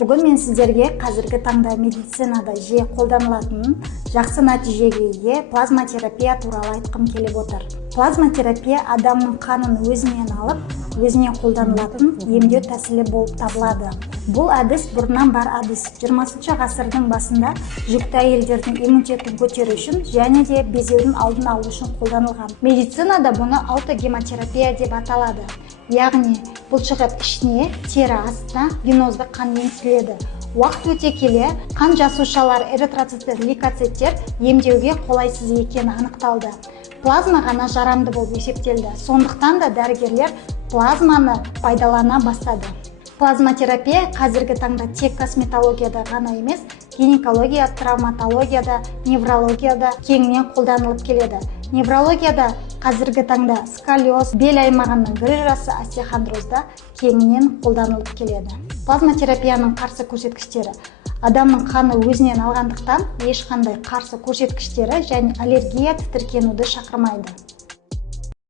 Бүгін мен сіздерге қазіргі таңда медицинада жиі қолданылатын жақсы нәтижеге ие плазма терапия туралы айтқым келіп отыр. Плазма терапия адамның қанын өзінен алып, өзіне қолданылатын емдеу тәсілі болып табылады. Бұл әдіс бұрыннан бар әдіс. 20 ғасырдың басында жүкті әйелдердің иммунитетін көтеру үшін және де безеудің алдын алу үшін қолданылған. Медицинада бұны аутогемотерапия деп аталады. Яғни бұлшық ішіне, тері астына венозды қан енгізіледі. Уақыт өте келе қан жасушалар, эритроциттер, лейкоциттер емдеуге қолайсыз екені анықталды. Плазма ғана жарамды болып есептелді. Сондықтан да дәрігерлер плазманы пайдалана бастады. Плазматерапия қазіргі таңда тек косметологияда ғана емес, гинекология, травматологияда, неврологияда кеңінен қолданылып келеді. Неврологияда қазіргі таңда сколиоз, бел аймағының грыжасы, остеохондрозда кеңінен қолданылып келеді. Плазматерапияның қарсы көрсеткіштері: адамның қаны өзінен алғандықтан ешқандай қарсы көрсеткіштері және аллергия тітіркенуді шақырмайды.